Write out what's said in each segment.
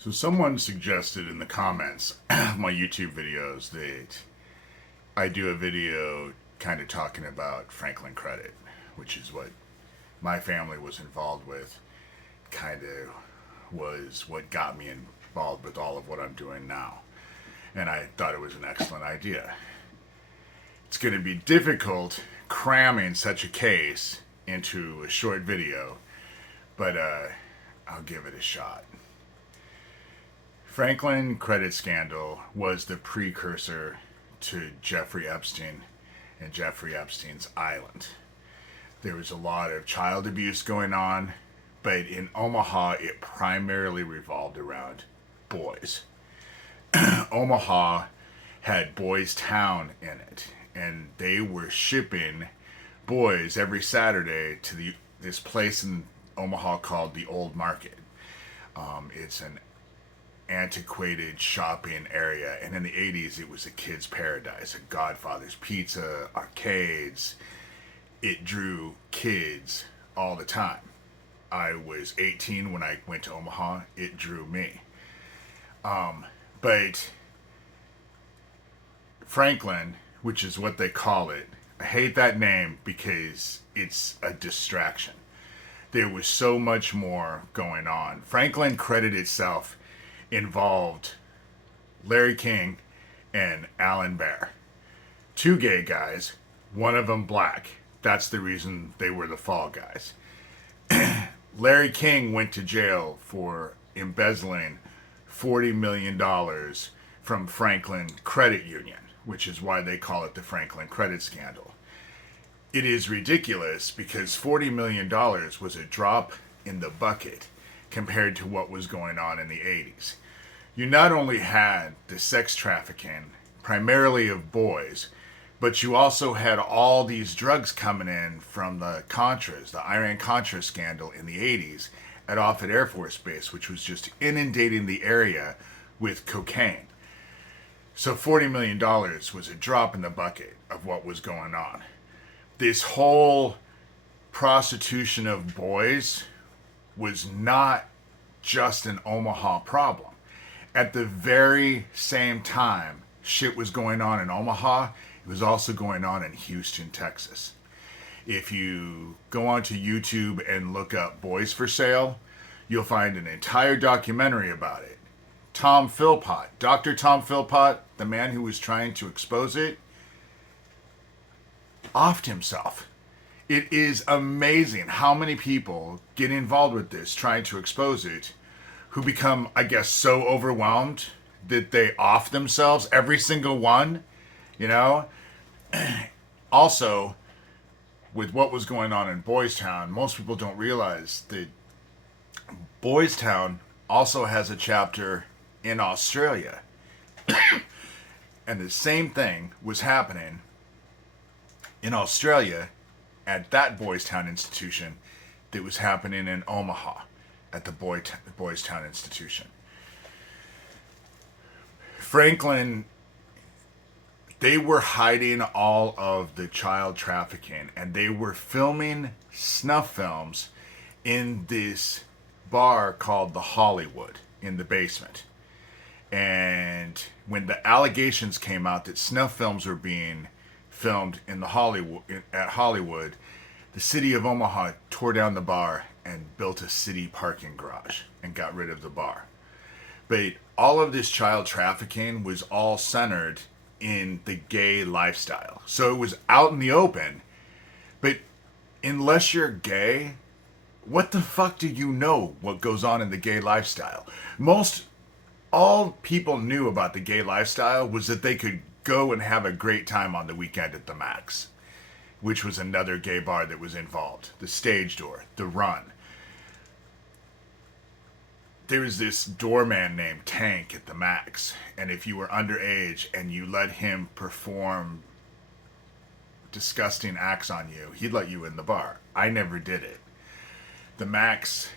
So someone suggested in the comments of my YouTube videos that I do a video kind of talking about Franklin credit, which is what my family was involved with, kind of was what got me involved with all of what I'm doing now. And I thought it was an excellent idea. It's going to be difficult cramming such a case into a short video, but I'll give it a shot. Franklin credit scandal was the precursor to Jeffrey Epstein and Jeffrey Epstein's Island. There was a lot of child abuse going on, but in Omaha it primarily revolved around boys. Omaha had Boys Town in it, and they were shipping boys every Saturday to this place in Omaha called the Old Market. It's an antiquated shopping area, and in the 80s it was a kid's paradise. A Godfather's Pizza, arcades. It drew kids all the time. I was 18 when I went to Omaha. It drew me. But Franklin, which is what they call it, I hate that name because it's a distraction. There was so much more going on. Franklin credit itself involved Larry King and Alan Bear. Two gay guys, one of them black. That's the reason they were the fall guys. Larry King went to jail for embezzling $40 million from Franklin Credit Union, which is why they call it the Franklin Credit Scandal. It is ridiculous because $40 million was a drop in the bucket compared to what was going on in the 80s. You not only had the sex trafficking, primarily of boys, but you also had all these drugs coming in from the Contras, the Iran-Contra scandal in the 80s at Offutt Air Force Base, which was just inundating the area with cocaine. So $40 million was a drop in the bucket of what was going on. This whole prostitution of boys was not just an Omaha problem. At the very same time shit was going on in Omaha, it was also going on in Houston, Texas. If you go onto YouTube and look up Boys for Sale, you'll find an entire documentary about it. Tom Philpott, Dr. Tom Philpott, the man who was trying to expose it, offed himself. It is amazing how many people get involved with this, trying to expose it, who become, I guess, so overwhelmed that they off themselves, every single one, you know? Also, with what was going on in Boys Town, most people don't realize that Boys Town also has a chapter in Australia. And the same thing was happening in Australia at that Boys Town institution that was happening in Omaha at the Boys Town institution. Franklin, they were hiding all of the child trafficking, and they were filming snuff films in this bar called the Hollywood in the basement. And when the allegations came out that snuff films were being filmed in the Hollywood, the city of Omaha tore down the bar and built a city parking garage and got rid of the bar. But all of this child trafficking was all centered in the gay lifestyle. So it was out in the open, but unless you're gay, what the fuck do you know what goes on in the gay lifestyle? All people knew about the gay lifestyle was that they could go and have a great time on the weekend at the Max, which was another gay bar that was involved. The Stage Door, the Run. There was this doorman named Tank at the Max, and if you were underage and you let him perform disgusting acts on you, he'd let you in the bar. I never did it. The Max,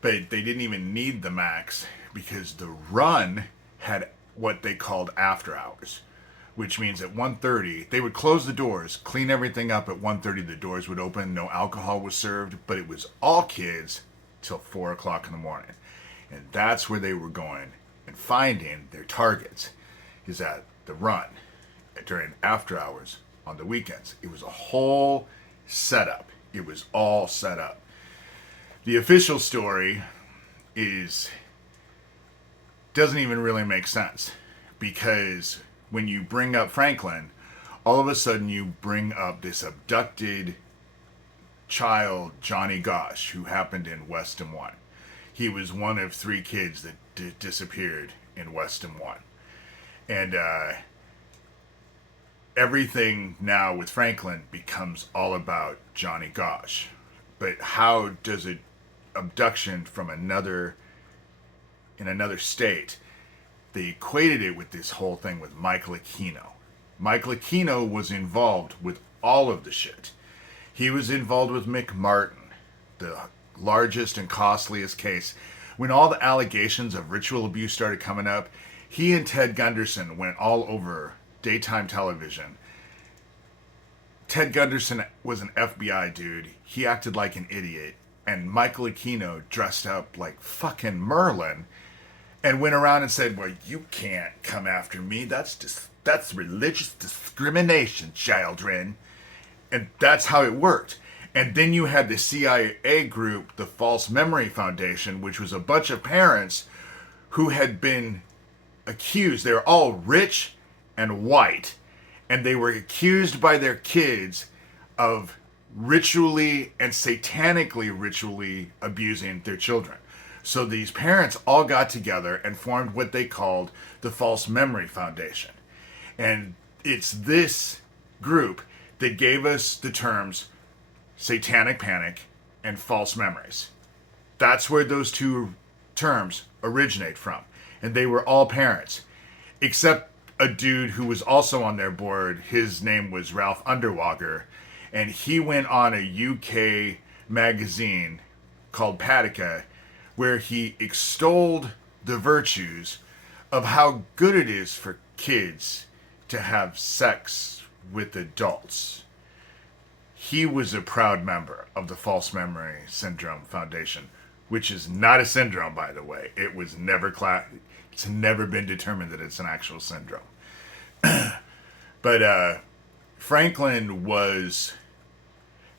but they didn't even need the Max because the Run had what they called after hours, which means at 1:30 they would close the doors, clean everything up. At 1:30 the doors would open, no alcohol was served, but it was all kids till 4 o'clock in the morning. And that's where they were going and finding their targets, is at the run during after hours on the weekends. It was a whole setup. It was all set up. The official story doesn't even really make sense, because when you bring up Franklin, all of a sudden you bring up this abducted child, Johnny Gosh, who happened in Weston 1. He was one of 3 kids that disappeared in Weston 1. And everything now with Franklin becomes all about Johnny Gosh. But how does it abduction from in another state? They equated it with this whole thing with Michael Aquino. Michael Aquino was involved with all of the shit. He was involved with McMartin, the largest and costliest case. When all the allegations of ritual abuse started coming up, he and Ted Gunderson went all over daytime television. Ted Gunderson was an FBI dude. He acted like an idiot. And Michael Aquino dressed up like fucking Merlin and went around and said, well, you can't come after me. That's religious discrimination, children. And that's how it worked. And then you had the CIA group, the False Memory Foundation, which was a bunch of parents who had been accused. They were all rich and white. And they were accused by their kids of ritually and ritually abusing their children. So these parents all got together and formed what they called the False Memory Foundation. And it's this group that gave us the terms Satanic Panic and False Memories. That's where those two terms originate from. And they were all parents, except a dude who was also on their board. His name was Ralph Underwager, and he went on a UK magazine called Patica, where he extolled the virtues of how good it is for kids to have sex with adults. He was a proud member of the False Memory Syndrome Foundation, which is not a syndrome, by the way. It was never it's never been determined that it's an actual syndrome. But Franklin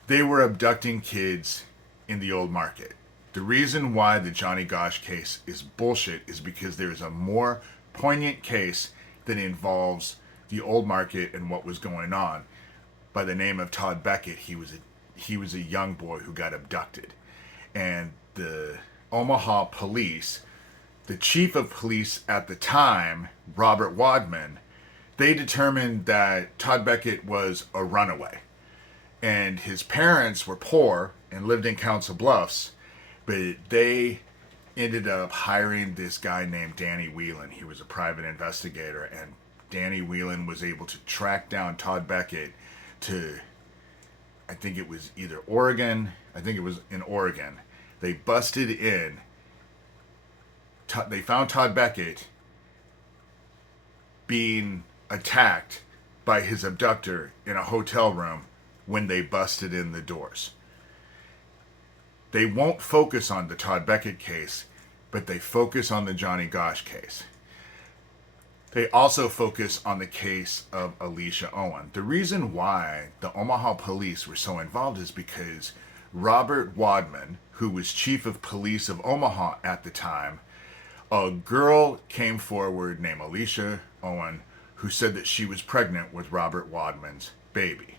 they were abducting kids in the old market. The reason why the Johnny Gosh case is bullshit is because there is a more poignant case that involves the old market and what was going on. By the name of Todd Beckett, he was a young boy who got abducted. And the Omaha police, the chief of police at the time, Robert Wadman, they determined that Todd Beckett was a runaway. And his parents were poor and lived in Council Bluffs, but they ended up hiring this guy named Danny Whelan. He was a private investigator, and Danny Whelan was able to track down Todd Beckett to, I think it was either Oregon. I think it was in Oregon. They busted in. They found Todd Beckett being attacked by his abductor in a hotel room when they busted in the doors. They won't focus on the Todd Beckett case, but they focus on the Johnny Gosh case. They also focus on the case of Alicia Owen. The reason why the Omaha police were so involved is because Robert Wadman, who was chief of police of Omaha at the time, a girl came forward named Alicia Owen who said that she was pregnant with Robert Wadman's baby.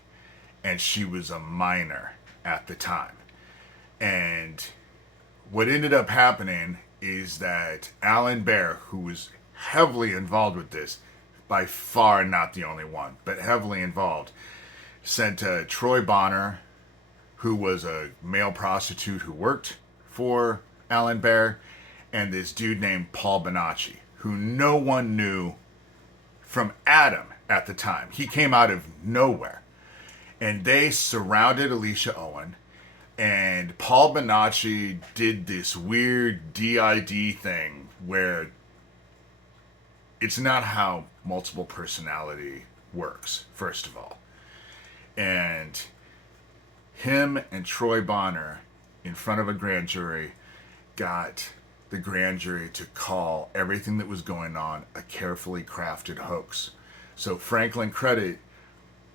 And she was a minor at the time. And what ended up happening is that Alan Baer, who was heavily involved with this, by far not the only one, but heavily involved, sent Troy Bonner, who was a male prostitute who worked for Alan Baer, and this dude named Paul Bonacci, who no one knew from Adam at the time. He came out of nowhere. And they surrounded Alicia Owen, and Paul Bonacci did this weird DID thing where it's not how multiple personality works, first of all. And him and Troy Bonner, in front of a grand jury, got the grand jury to call everything that was going on a carefully crafted hoax. So Franklin Credit,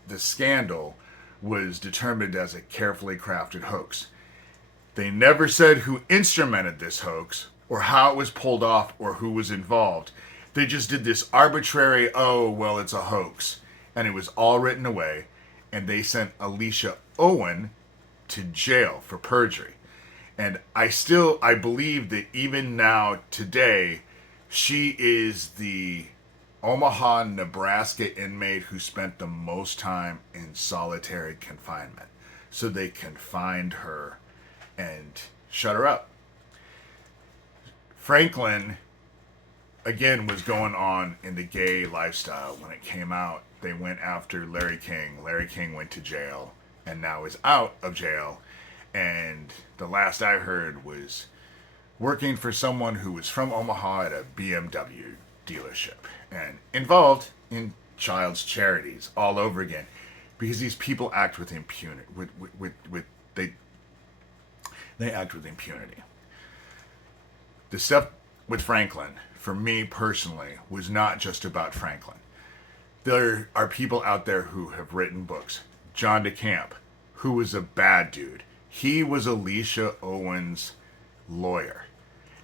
the scandal, was determined as a carefully crafted hoax. They never said who instrumented this hoax or how it was pulled off or who was involved. They just did this arbitrary, oh, well, it's a hoax. And it was all written away. And they sent Alicia Owen to jail for perjury. And I believe that even now, today, she is the Omaha, Nebraska inmate who spent the most time in solitary confinement. So they confined her and shut her up. Franklin, again, was going on in the gay lifestyle. When it came out, they went after Larry King. Larry King went to jail and now is out of jail. And the last I heard was working for someone who was from Omaha at a BMW dealership and involved in child's charities all over again, because these people act with impunity. They act with impunity. The stuff with Franklin, for me personally, was not just about Franklin. There are people out there who have written books. John DeCamp, who was a bad dude. He was Alicia Owen's lawyer.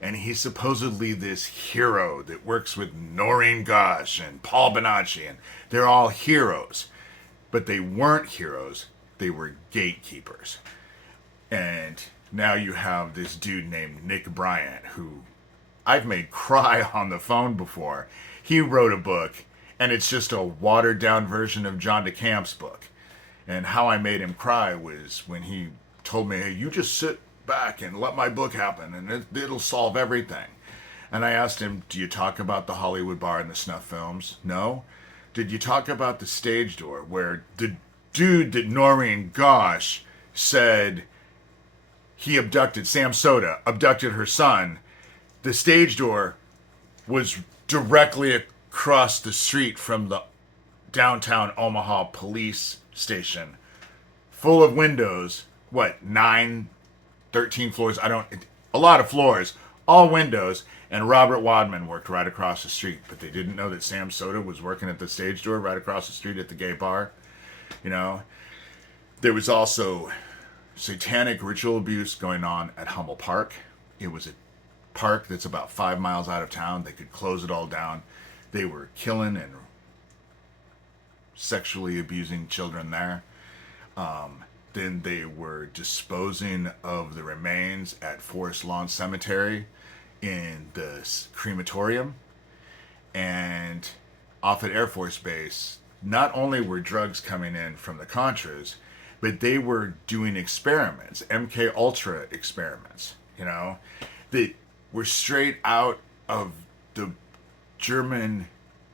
And he's supposedly this hero that works with Noreen Gosh and Paul Bonacci. And they're all heroes. But they weren't heroes. They were gatekeepers. And now you have this dude named Nick Bryant, who I've made cry on the phone before. He wrote a book, and it's just a watered-down version of John DeCamp's book. And how I made him cry was when he told me, hey, you just sit back and let my book happen, and it'll solve everything. And I asked him, do you talk about the Hollywood bar and the snuff films? No. Did you talk about the stage door where the dude that Noreen Gosh said he abducted, Sam Soda, abducted her son? The stage door was directly across the street from the downtown Omaha police station, full of windows, 13 floors, a lot of floors, all windows, and Robert Wadman worked right across the street, but they didn't know that Sam Soda was working at the stage door right across the street at the gay bar. You know, there was also satanic ritual abuse going on at Hummel Park. It was a park that's about 5 miles out of town. They could close it all down. They were killing and sexually abusing children there. Then they were disposing of the remains at Forest Lawn Cemetery in the crematorium. And off at Air Force Base, not only were drugs coming in from the Contras, but they were doing experiments, MK Ultra experiments, that were straight out of the German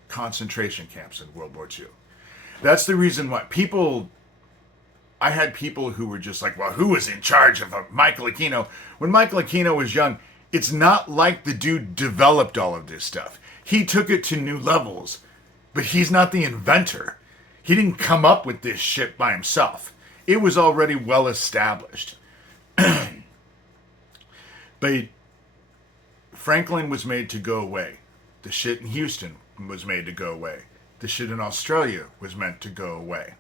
concentration camps in World War II. That's the reason why I had people who were just like, well, who was in charge of Michael Aquino? When Michael Aquino was young, it's not like the dude developed all of this stuff. He took it to new levels, but he's not the inventor. He didn't come up with this shit by himself. It was already well established. But Franklin was made to go away. The shit in Houston was made to go away. The shit in Australia was meant to go away.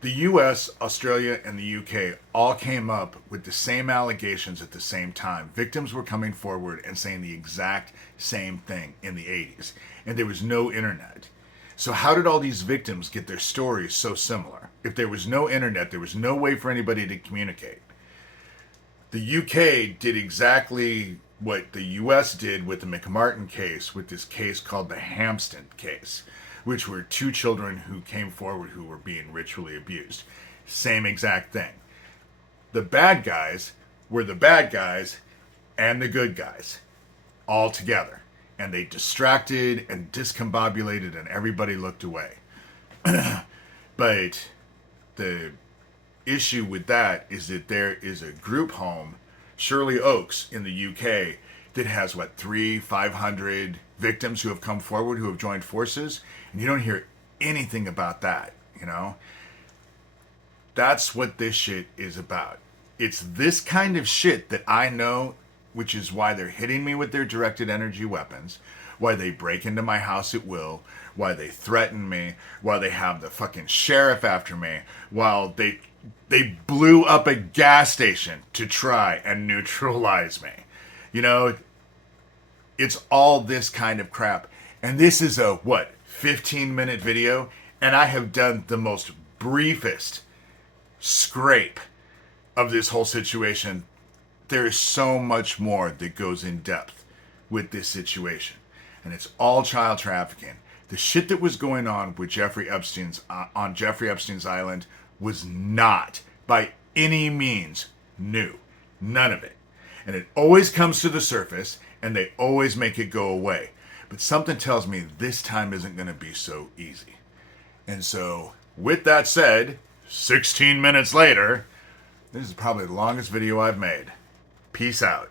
The US, Australia, and the UK all came up with the same allegations at the same time. Victims were coming forward and saying the exact same thing in the 80s. And there was no internet. So how did all these victims get their stories so similar? If there was no internet, there was no way for anybody to communicate. The UK did exactly what the US did with the McMartin case, with this case called the Hampstead case, which were 2 children who came forward who were being ritually abused. Same exact thing. The bad guys were the bad guys and the good guys all together. And they distracted and discombobulated and everybody looked away. But the issue with that is that there is a group home, Shirley Oaks in the UK, that has 500 victims who have come forward, who have joined forces, and you don't hear anything about that. That's what this shit is about. It's this kind of shit that I know which is why they're hitting me with their directed energy weapons, why they break into my house at will, why they threaten me, why they have the fucking sheriff after me, while they blew up a gas station to try and neutralize me. You know, it's all this kind of crap. And this is a, 15-minute video? And I have done the most briefest scrape of this whole situation. There is so much more that goes in depth with this situation. And it's all child trafficking. The shit that was going on with Jeffrey Epstein's on Jeffrey Epstein's island was not by any means new. None of it. And it always comes to the surface, and they always make it go away. But something tells me this time isn't going to be so easy. And so, with that said, 16 minutes later, this is probably the longest video I've made. Peace out.